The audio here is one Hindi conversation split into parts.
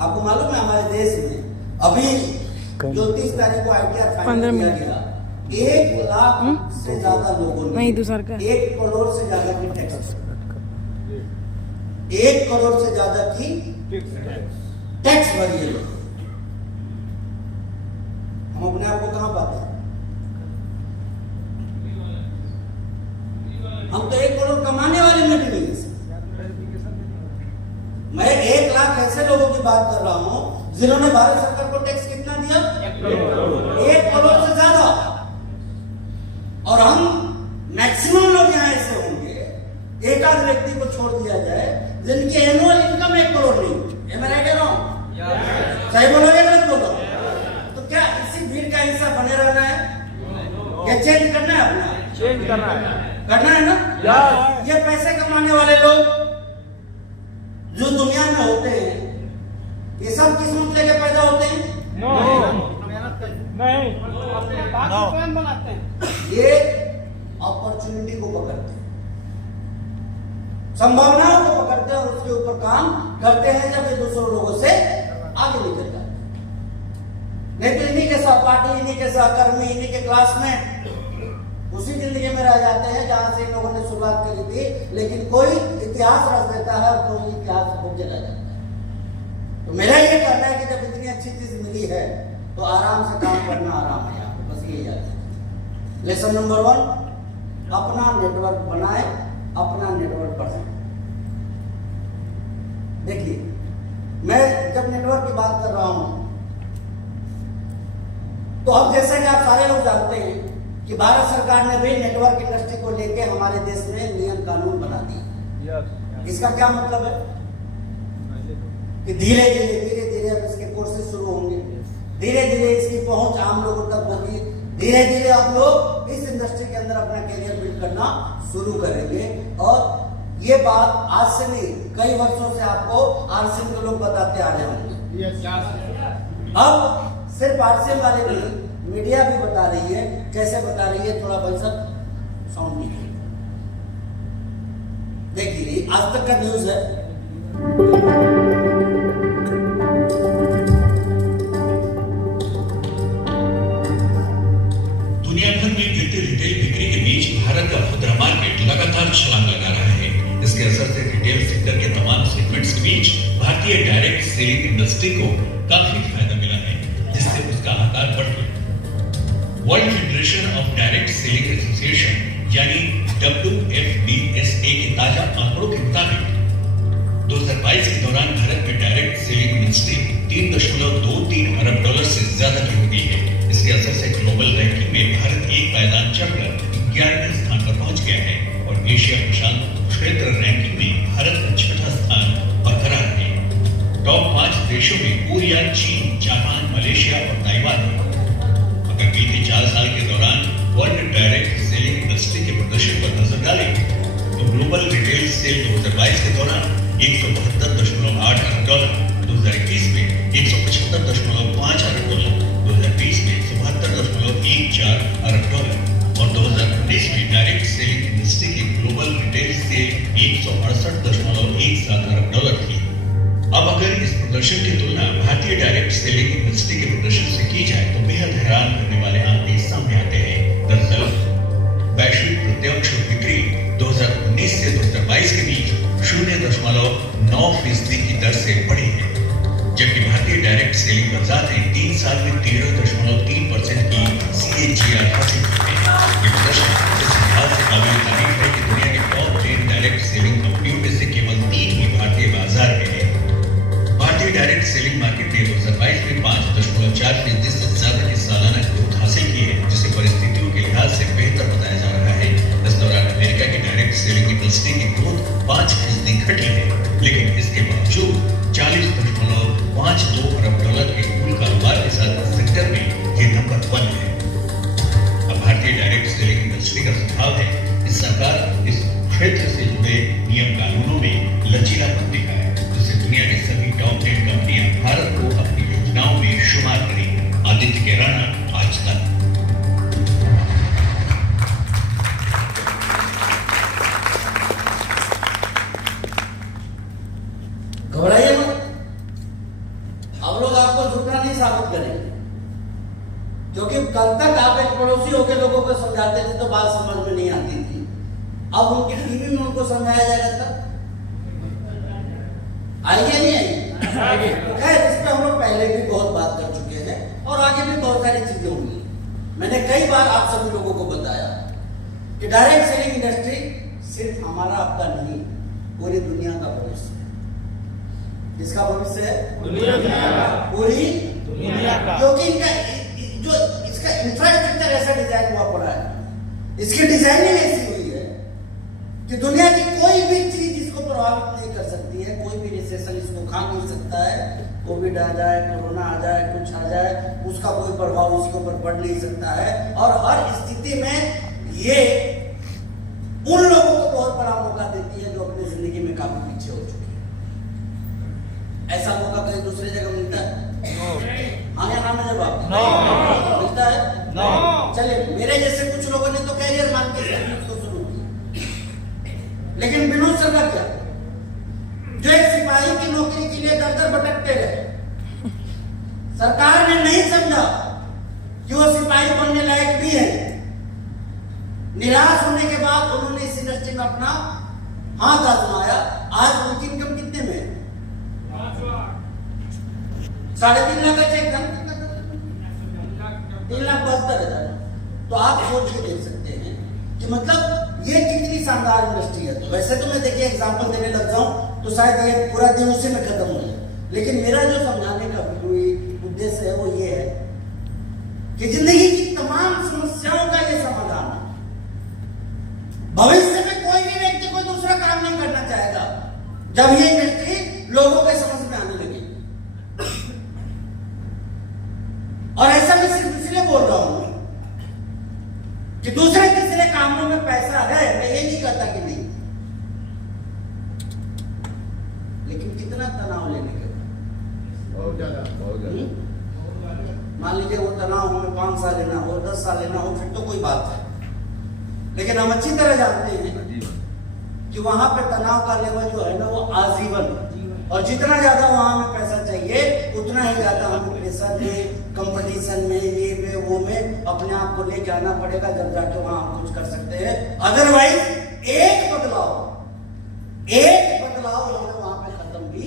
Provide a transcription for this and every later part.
आपको मालूम है हमारे देश में अभी जो 30 तारीख को ITR फाइनल किया गया, 1 लाख से ज्यादा लोगों ने 1 करोड़ से ज्यादा की टैक्स 1 करोड़ से ज्यादा की टैक्स भरी है। हम अपने आप को कहां पाते हैं? हम तो 1 करोड़ कमाने वाले में भी नहीं है। मैं 1 लाख ऐसे लोगों की बात कर रहा हूं जिन्होंने भारत सरकार को टैक्स कितना दिया? 1 करोड़ से ज्यादा। और हम मैक्सिमम लोग यहां ऐसे होंगे, एक आध व्यक्ति को छोड़ दिया जाए जिनकी एनुअल इनकम 1 करोड़ नहीं। मैं कह रहा हूं सही बोलोगे गलत बोल रहा हूं? तो क्या इसी भीड़ का हिस्सा बने रहना है या चेंज करना है? अपना चेंज करना है ना। ये पैसे कमाने वाले लोग जो दुनिया में होते हैं, ये सब किस्मत लेके पैदा होते हैं? नहीं, बनाते हैं। ये अपॉर्चुनिटी को पकड़ते हैं, संभावनाओं को पकड़ते हैं और उसके ऊपर काम करते हैं। जब ये दूसरों लोगों से आगे निकल जाते हैं, नहीं तो इन्हीं के सहपाठी, इन्हीं के सहकर्मी, इन्हीं के क्लासमेट उसी जिंदगी में रह जाते हैं जहां से इन लोगों ने शुरुआत करी थी। लेकिन कोई इतिहास रच देता है और कोई इतिहास भूल चला जाता है। तो मेरा ये कहना है कि जब इतनी अच्छी चीज मिली है तो आराम से काम करना आराम है। यहाँ बस ये याद है। लेसन नंबर 1, अपना नेटवर्क बनाए, अपना नेटवर्क बढ़ाए। देखिए, मैं जब नेटवर्क की बात कर रहा हूं तो अब जैसा कि आप सारे लोग जानते हैं कि भारत सरकार ने भी नेटवर्क इंडस्ट्री को लेकर हमारे देश में नियम कानून बना दिए। इसका क्या मतलब है कि धीरे धीरे अब इसके कोर्सेज शुरू होंगे, धीरे धीरे इसकी पहुंच आम लोगों तक होगी, धीरे धीरे आप लोग इस इंडस्ट्री के अंदर अपना करियर बिल्ड करना शुरू करेंगे। और ये बात आज से नहीं, कई वर्षों से आपको आरसीएम के लोग बताते आ रहे होंगे। अब सिर्फ आरसीएम वाले नहीं, मीडिया भी बता रही है। कैसे बता रही है? थोड़ा भाई साहब साउंड नीचे देखिए, आज तक का न्यूज है। दुनिया भर में गिरती रिटेल बिक्री के बीच भारत का खुदरा मार्केट लगातार छलांग लगा रहा है। इसके असर से रिटेल सेक्टर के तमाम सेगमेंट्स के बीच भारतीय डायरेक्ट सेलिंग इंडस्ट्री को काफी फायदा मिला है, जिससे उसका आकार बढ़ गया। World federation of direct selling association यानी WFDSA के ताजा आंकड़ों के मुताबिक 2022 के दौरान भारत में डायरेक्ट सेलिंग इंडस्ट्री 3.23 अरब डॉलर से ज्यादा की हो गई है। इसके असर से ग्लोबल रैंकिंग में भारत एक पायदान चढ़कर 11वें स्थान पर पहुंच गया है और एशिया प्रशांत क्षेत्र रैंकिंग में भारत का 6वां स्थान बरकरार है। टॉप 5 देशों में कोरिया, चीन, जापान, मलेशिया और ताइवान है। बीते 4 साल के दौरान वर्ल्ड डायरेक्ट सेलिंग इंडस्ट्री के प्रदर्शन पर नजर डालें तो ग्लोबल रिटेल सेल 2022 के दौरान 172.8 अरब डॉलर, 2021 में 175.5 अरब डॉलर, 2020 में 77.14 अरब डॉलर और 2019 में डायरेक्ट सेलिंग इंडस्ट्री की ग्लोबल रिटेल सेल 168.17 अरब डॉलर थी। अब अगर इस प्रदर्शन की तुलना भारतीय डायरेक्ट सेलिंग इंडस्ट्री के प्रदर्शन से की जाए तो बेहद हैरान करने वाले आंकड़े सामने आते हैं। दरअसल वैश्विक प्रत्यक्ष बिक्री 2019 से 2022 के बीच 0.9% की दर से बढ़ी है, जबकि भारतीय डायरेक्ट सेलिंग बाजार ने 3 साल में 13.3% की CAGR हासिल की है। ये प्रदर्शन इस बात से काबिल तारीफ है कि दुनिया के टॉप 10 डायरेक्ट सेलिंग कंपनियों में से केवल 3 ही भारतीय बाजार में है। भारतीय डायरेक्ट सेलिंग मार्केट ने 2022 में 5.4% से ज्यादा की सालाना ग्रोथ हासिल की है, जिसे परिस्थितियों के लिहाज से बेहतर बताया जा रहा है। इस दौरान अमेरिका की डायरेक्ट सेलिंग इंडस्ट्री की ग्रोथ 5% घटी है, लेकिन इसके बावजूद 40.52 अरब डॉलर के कुल कारोबार के साथ सेक्टर में ये नंबर 1 है। अब भारतीय डायरेक्ट सेलिंग इंडस्ट्री का सुझाव है कि सरकार इस क्षेत्र से जुड़े नियम कानूनों नहीं साबित करेंगे, क्योंकि कल तक आप एक पड़ोसी होकर लोगों को समझाते थे तो बात समझ में नहीं आती थी। अब उनकी टीवी में उनको समझाया जाएगा तब आइए नहीं आइए। तो खैर इस पर हम लोग पहले भी बहुत बात कर चुके हैं और आगे भी बहुत सारी चीजें होंगी। मैंने कई बार आप सभी लोगों को बताया कि डायरेक्ट सेलिंग इंडस्ट्री सिर्फ हमारा आपका नहीं, पूरी दुनिया का भविष्य है। किसका भविष्य है? दुनिया का। पूरी दुनिया का। क्योंकि इनका जो इसका इंफ्रास्ट्रक्चर ऐसा डिजाइन हुआ पड़ा है, इसकी डिजाइनिंग ऐसी हुई है कि दुनिया की कोई भी चीज इसको प्रभावित नहीं कर सकती है, कोई भी रिसेशन इसको खा नहीं सकता है। कोविड आ जाए, कोरोना आ जाए, कुछ आ जाए, उसका कोई प्रभाव इसके ऊपर पड़ नहीं सकता है। और हर स्थिति में ये उन लोगों को बहुत बड़ा मौका देती है जो अपनी जिंदगी में काफी पीछे हो चुके हैं। ऐसा मौका कहीं दूसरी जगह मिलता है? हाँ या ना में जवाब मिलता है? चलिए, मेरे जैसे कुछ लोगों ने तो कैरियर मान के इसको शुरू किया, लेकिन विनोद सर का क्या, जो एक सिपाही की नौकरी के लिए दर दर भटकते रहे, सरकार ने नहीं समझा कि वो सिपाही बनने लायक भी है। निराश होने के बाद उन्होंने इस इंडस्ट्री में अपना हाथ आजमाया। आज उनकी इनकम कितने में? 3.5 लाख का चेक था, 3,72,000। तो आप सोच के देख सकते हैं कि मतलब ये कितनी शानदार इंडस्ट्री है। तो वैसे तो मैं देखिए एग्जांपल देने लग जाऊं तो शायद ये पूरा दिन उसी में खत्म हो जाए, लेकिन मेरा जो समझाने का उद्देश्य है वो ये है कि जिंदगी की तमाम समस्याओं का ये समाधान है। भविष्य में कोई भी व्यक्ति कोई दूसरा काम नहीं करना चाहेगा जब ये इंडस्ट्री लोगों के समझ में आने लगी। और ऐसा मैं सिर्फ इसलिए बोल रहा हूं कि दूसरे तीसरे कामों में पैसा है, मैं ये नहीं कहता कि नहीं, लेकिन कितना तनाव लेने के बहुत ज्यादा। मान लीजिए वो तनाव हमें 5 साल लेना हो, 10 साल लेना हो, फिर तो कोई बात है, लेकिन हम अच्छी तरह जानते हैं कि वहां पे तनाव का लेवल जो है ना वो आजीवन, और जितना ज्यादा वहां में पैसा चाहिए उतना ही ज्यादा हमें प्रेशर में, कंपटीशन में, ये में वो में अपने आप को लेके आना पड़ेगा, जब जाके वहां हम कुछ कर सकते हैं। अदरवाइज एक बदलाव हमें वहां पे खत्म भी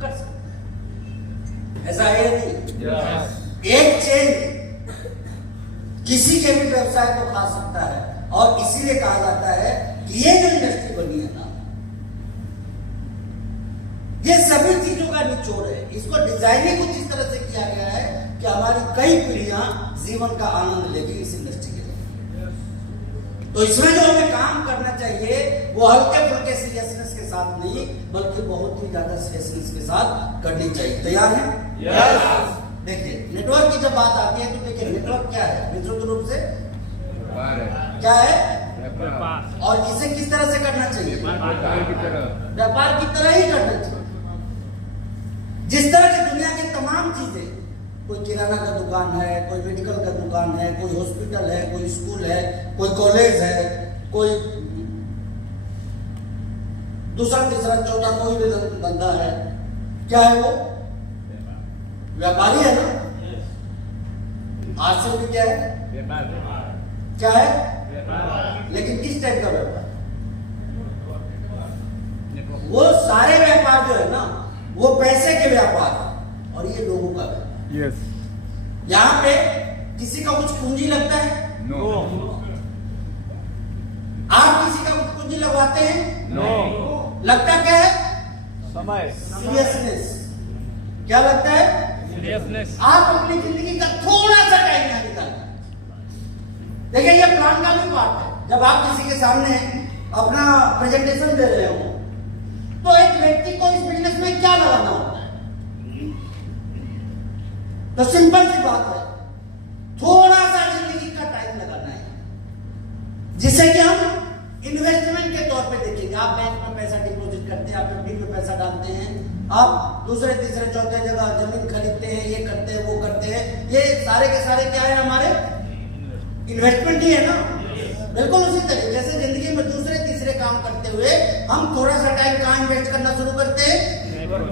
कर सकते हैं। ऐसा है नहीं? एक चेंज किसी के भी व्यवसाय को खा सकता है, और इसीलिए कहा जाता है कि ये जो इंडस्ट्री बनी है ना, ये सभी चीजों का निचोड़ है। इसको डिजाइनिंग कुछ इस तरह से किया गया है कि हमारी कई पीढ़ियां जीवन का आनंद लेगी इस इंडस्ट्री के लिए। तो इसमें जो हमें काम करना चाहिए वो हल्के फुल्के सीरियसनेस के साथ नहीं, बल्कि बहुत ही ज्यादा सीरियसनेस के साथ करनी चाहिए। तैयार है? यस। देखिए, नेटवर्क की जब बात आती है तो देखिए नेटवर्क क्या है? विस्तृत रूप से क्या है? और इसे किस तरह से करना चाहिए? व्यापार की तरह ही करना चाहिए। जिस तरह की दुनिया की तमाम चीजें, कोई किराना का दुकान है, कोई मेडिकल का दुकान है, कोई हॉस्पिटल है, कोई स्कूल है, कोई कॉलेज है, कोई दूसरा तीसरा चौथा कोई भी धंधा है, क्या है वो? व्यापारी है ना। आश्रम भी क्या है? क्या है? लेकिन किस टाइप का व्यापार? वो सारे व्यापार जो है ना वो पैसे के व्यापार है, और ये लोगों का व्यापार। यस। यहाँ पे किसी का कुछ पूंजी लगता है? नो। आप किसी का कुछ पूंजी लगवाते हैं? नो। लगता क्या है? समय। सीरियसनेस। क्या लगता है? सीरियसनेस। आप अपनी जिंदगी का थोड़ा सा टाइम यहाँ निकालते। देखिए, ये प्लान का भी पार्ट है। जब आप किसी के सामने अपना प्रेजेंटेशन दे रहे हो तो एक व्यक्ति को इस बिजनेस में क्या लगाना होता है? तो सिंपल सी बात है, थोड़ा सा जिंदगी का टाइम लगाना है, जिसे कि हम इन्वेस्टमेंट के तौर पे देखेंगे। आप बैंक में पैसा डिपॉजिट करते हैं, आप एफडी में पैसा डालते हैं, आप दूसरे तीसरे चौथे जगह जमीन खरीदते हैं, ये करते हैं, वो करते हैं, ये सारे के सारे क्या है? हमारे इन्वेस्टमेंट ही है ना। बिल्कुल उसी तरह जैसे जिंदगी में दूसरे तीसरे काम करते हुए हम थोड़ा सा टाइम कहाँ इन्वेस्ट करना शुरू करते हैं?